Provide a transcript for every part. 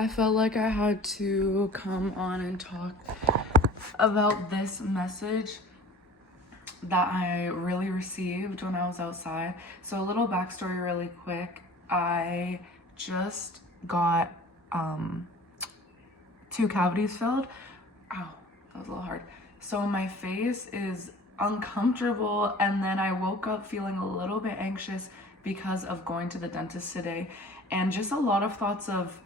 I felt like I had to come on and talk about this message that I really received when I was outside. So a little backstory really quick. I just got 2 cavities filled. Ow, that was a little hard. So my face is uncomfortable, and then I woke up feeling a little bit anxious because of going to the dentist today, and just a lot of thoughts of,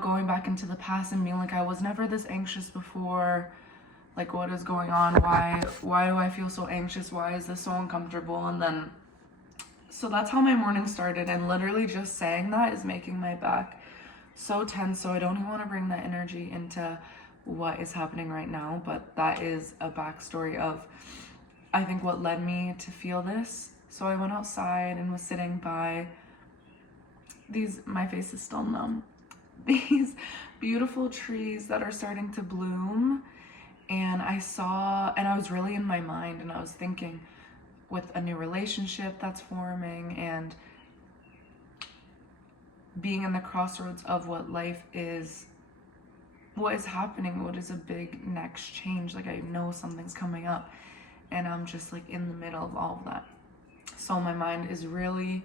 going back into the past and being like, I was never this anxious before. Like, what is going on? Why do I feel so anxious? Why is this so uncomfortable? And then, so that's how my morning started, and literally just saying that is making my back so tense. So I don't even want to bring that energy into what is happening right now, but that is a backstory of, I think, what led me to feel this. So I went outside and was sitting by my face is still numb, these beautiful trees that are starting to bloom. And I was really in my mind, and I was thinking with a new relationship that's forming and being in the crossroads of what life is, what is happening, what is a big next change. Like, I know something's coming up, and I'm just like in the middle of all of that. So my mind is really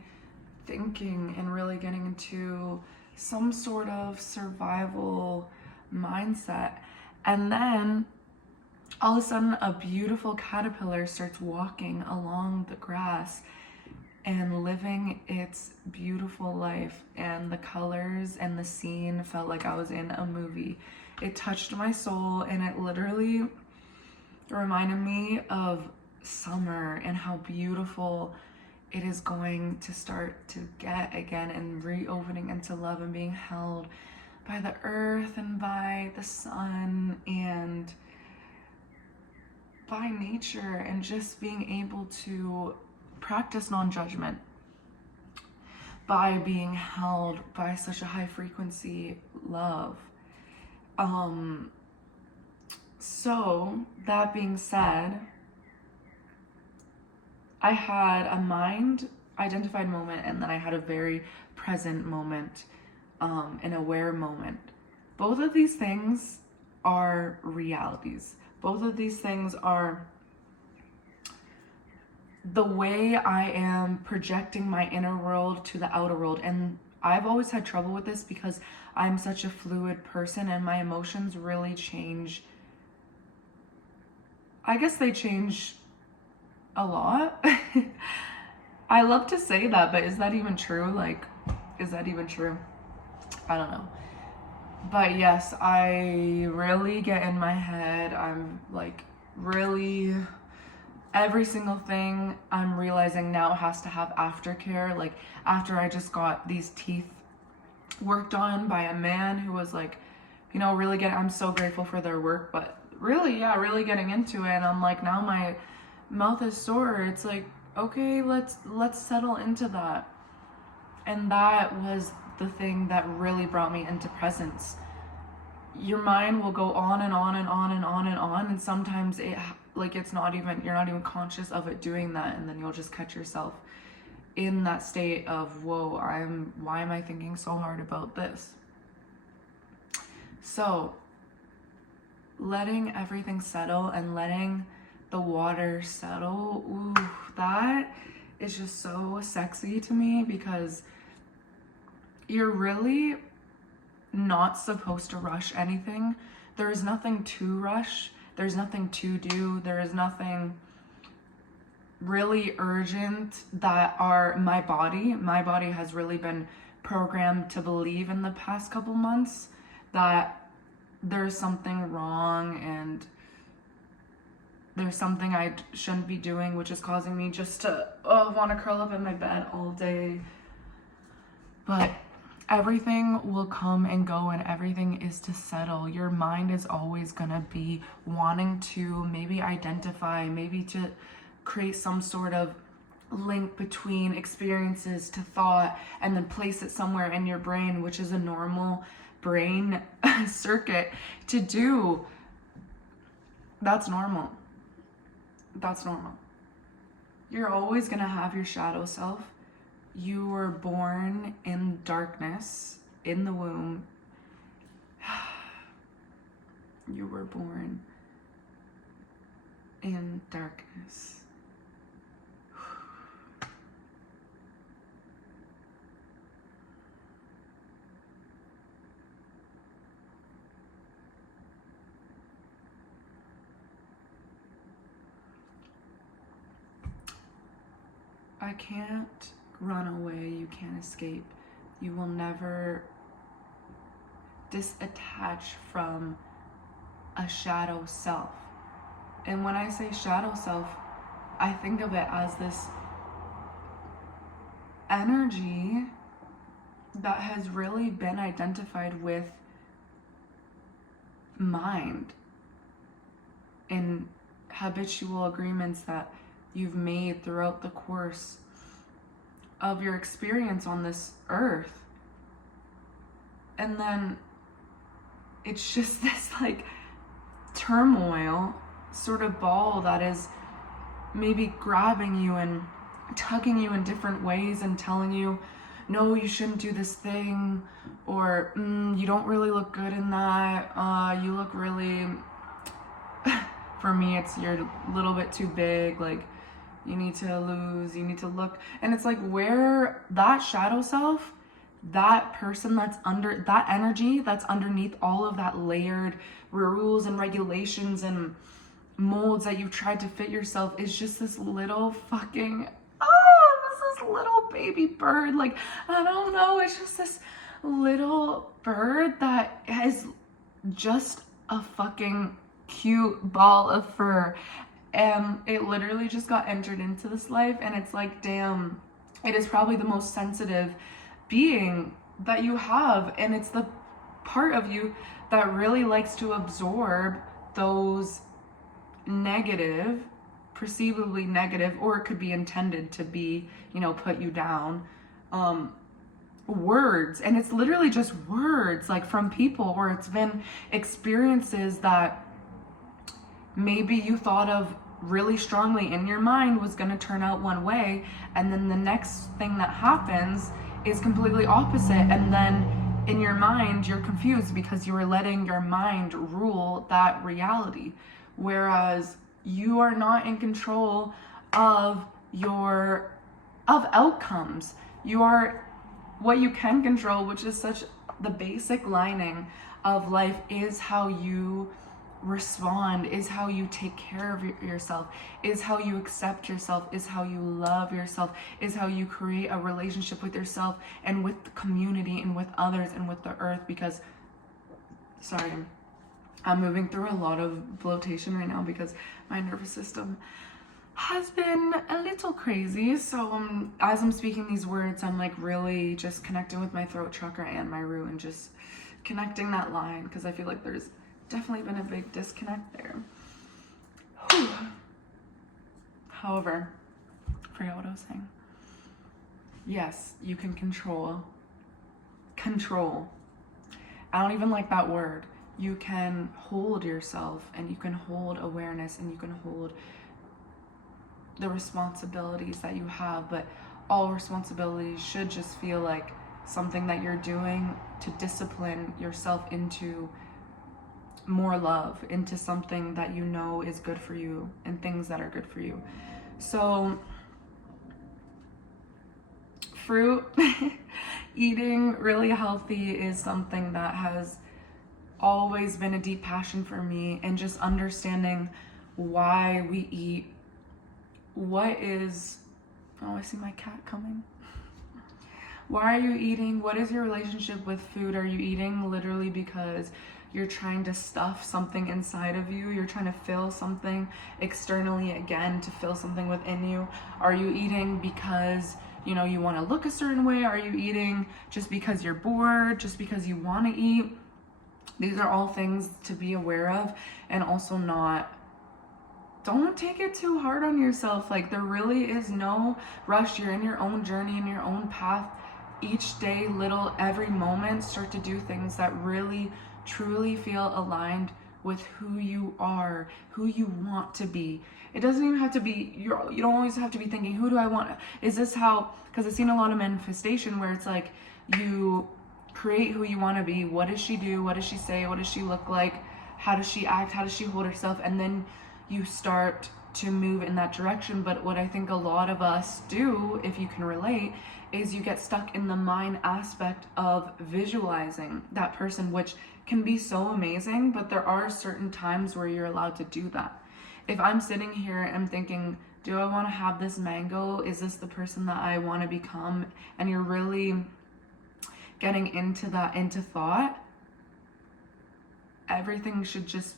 thinking and really getting into some sort of survival mindset. And then all of a sudden, a beautiful caterpillar starts walking along the grass and living its beautiful life, and the colors and the scene felt like I was in a movie. It touched my soul, and it literally reminded me of summer and how beautiful it is going to start to get again, and reopening into love and being held by the earth and by the sun and by nature, and just being able to practice non-judgment by being held by such a high frequency love. So that being said, I had a mind identified moment, and then I had a very present moment, an aware moment. Both of these things are realities. Both of these things are the way I am projecting my inner world to the outer world. And I've always had trouble with this because I'm such a fluid person, and my emotions really change. I guess they change a lot. I love to say that, but is that even true? Like, is that even true? I don't know. But yes, I really get in my head. I'm like, really, every single thing I'm realizing now has to have aftercare. Like, after I just got these teeth worked on by a man who was like, really I'm so grateful for their work, but really, yeah, really getting into it. And I'm like, now my mouth is sore. It's like, okay, let's settle into that. And that was the thing that really brought me into presence. Your mind will go on and on and on and on and on, and sometimes it's not even, you're not even conscious of it doing that, and then you'll just catch yourself in that state of, whoa, why am I thinking so hard about this? So letting everything settle and letting the water settle, ooh, that is just so sexy to me, because you're really not supposed to rush anything. There is nothing to rush. There's nothing to do. There is nothing really urgent that my body has really been programmed to believe in the past couple months that there's something wrong and there's something I shouldn't be doing, which is causing me just to want to curl up in my bed all day. But everything will come and go, and everything is to settle. Your mind is always gonna be wanting to maybe identify, maybe to create some sort of link between experiences to thought, and then place it somewhere in your brain, which is a normal brain circuit to do. That's normal. That's normal. You're always gonna have your shadow self. You were born in darkness in the womb, you were born in darkness. I can't run away, you can't escape. You will never disattach from a shadow self. And when I say shadow self, I think of it as this energy that has really been identified with mind in habitual agreements that you've made throughout the course of your experience on this earth. And then it's just this like turmoil sort of ball that is maybe grabbing you and tugging you in different ways and telling you, no, you shouldn't do this thing, or you don't really look good in that, you look really for me it's you're a little bit too big, like you need to lose, you need to look. And it's like, where that shadow self, that person that's under that energy that's underneath all of that layered rules and regulations and molds that you've tried to fit yourself, is just this little fucking this little baby bird. Like, I don't know, it's just this little bird that has just a fucking cute ball of fur, and it literally just got entered into this life. And it's like, damn, it is probably the most sensitive being that you have, and it's the part of you that really likes to absorb those negative, perceivably negative, or it could be intended to be, you know, put you down, words. And it's literally just words, like from people, or it's been experiences that maybe you thought of really strongly in your mind was going to turn out one way, and then the next thing that happens is completely opposite, and then in your mind you're confused because you are letting your mind rule that reality, whereas you are not in control of outcomes. You are, what you can control, which is such the basic lining of life, is how you respond, is how you take care of yourself, is how you accept yourself, is how you love yourself, is how you create a relationship with yourself and with the community and with others and with the earth. Because, sorry, I'm moving through a lot of bloatation right now because my nervous system has been a little crazy. So as I'm speaking these words, I'm like really just connecting with my throat chakra and my root, and just connecting that line, because I feel like there's definitely been a big disconnect there. Whew. However, I forgot what I was saying. Yes, you can control. I don't even like that word. You can hold yourself, and you can hold awareness, and you can hold the responsibilities that you have. But all responsibilities should just feel like something that you're doing to discipline yourself into more love, into something that you know is good for you and things that are good for you. So fruit, eating really healthy is something that has always been a deep passion for me, and just understanding why we eat, what is, oh, I see my cat coming. Why are you eating? What is your relationship with food? Are you eating literally because you're trying to stuff something inside of you? You're trying to fill something externally again, to fill something within you? Are you eating because, you know, you want to look a certain way? Are you eating just because you're bored, just because you want to eat? These are all things to be aware of, and also don't take it too hard on yourself. Like, there really is no rush. You're in your own journey, in your own path. Each day, every moment, start to do things that really truly feel aligned with who you are, who you want to be. It doesn't even have to be, you don't always have to be thinking, who do I want? Is this how, because I've seen a lot of manifestation where it's like, you create who you want to be. What does she do? What does she say? What does she look like? how does she act, how does she hold herself, and then you start to move in that direction. But what I think a lot of us do, if you can relate, is you get stuck in the mind aspect of visualizing that person, which can be so amazing, but there are certain times where you're allowed to do that. If I'm sitting here and thinking, do I want to have this mango? Is this the person that I want to become? And you're really getting into that, into thought, everything should just,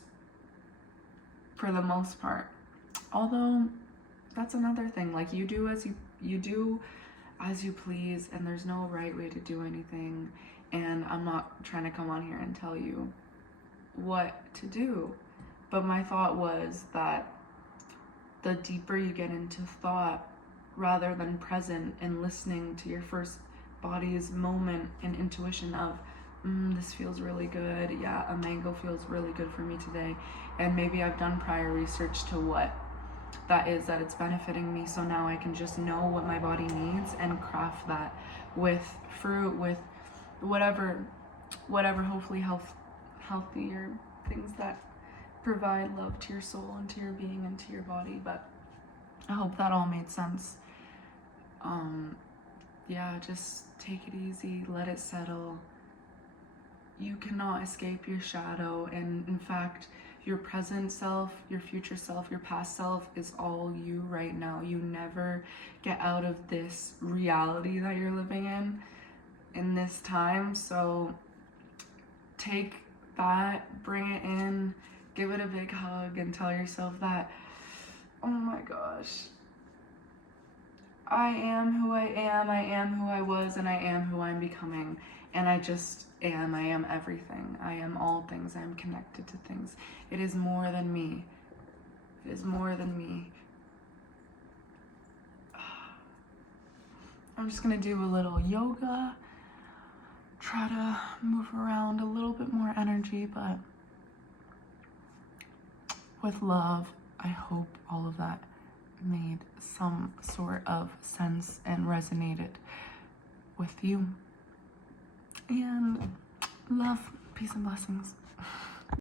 for the most part, although that's another thing, like you do as you please, and there's no right way to do anything. And I'm not trying to come on here and tell you what to do, but my thought was that the deeper you get into thought rather than present and listening to your first body's moment and intuition of, this feels really good. Yeah, a mango feels really good for me today. And maybe I've done prior research to what that is, that it's benefiting me. So now I can just know what my body needs and craft that with fruit, with whatever, hopefully healthier things that provide love to your soul and to your being and to your body. But I hope that all made sense. Yeah, just take it easy, let it settle. You cannot escape your shadow, and in fact, your present self, your future self, your past self is all you right now. You never get out of this reality that you're living in this time. So take that, bring it in, give it a big hug, and tell yourself that, oh my gosh, I am who I am who I was, and I am who I'm becoming. And I just am. I am everything. I am all things. I am connected to things. It is more than me. It is more than me. I'm just gonna do a little yoga, try to move around a little bit more energy, but with love. I hope all of that made some sort of sense and resonated with you. And love, peace, and blessings.